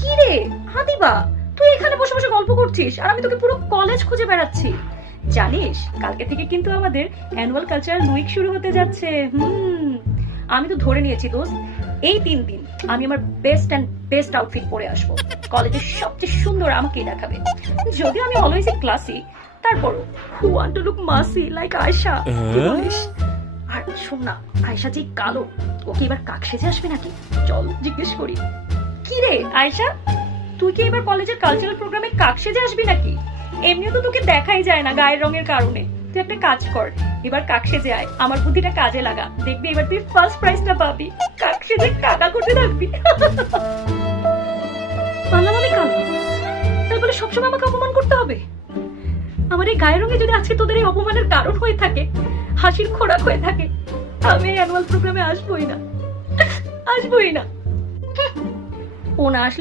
কি রে হাদিবা, তুই এখানে বসে বসে গল্প করছিস আর আমি তোকে পুরো কলেজ খুঁজে বেড়াচ্ছি। জানিস কালকে থেকে কিন্তু আমাদের অ্যানুয়াল কালচারাল উইক শুরু হতে যাচ্ছে। আমি তো ধরে নিয়েছি দোস্ত, এই 3 দিন আমি আমার বেস্ট আউটফিট পরে আসবো। কলেজের সবচেয়ে সুন্দর আমাকেই দেখাবে। যদিও আমি অলওয়েজ ক্লাসি, তারপরও হু ওয়ান্ট টু লুক মাসি লাইক আয়শা। কি বলিস? আর শোন না, আয়শা যে কালো, ওকে এবার কাক সেজে আসবে নাকি? চল জিজ্ঞেস করি। কি রে আয়শা, তুই কি এবার কলেজের কালচারাল প্রোগ্রামে কাক সেজে আসবি নাকি? এমনিও তো তোকে দেখাই যায় না গায়ের রঙের কারণে। তুই একটা কাজ কর, এবার কাক সেজে আয়, আমার বুদ্ধিটা কাজে লাগা, দেখবি এবার তুই ফার্স্ট প্রাইজটা পাবি। কাক সেজে কাকা করতে থাকবি। পারলাম আমি কালো, তাই বলে সবসময় আমাকে অপমান করতে হবে? আমার এই গায়ের রঙে যদি আজকে তোদের এই অপমানের কারণ হয়ে থাকে, হাসির খোরাক হয়ে থাকে, আমি অ্যানুয়াল প্রোগ্রামে আসবোই না। ও না আসলে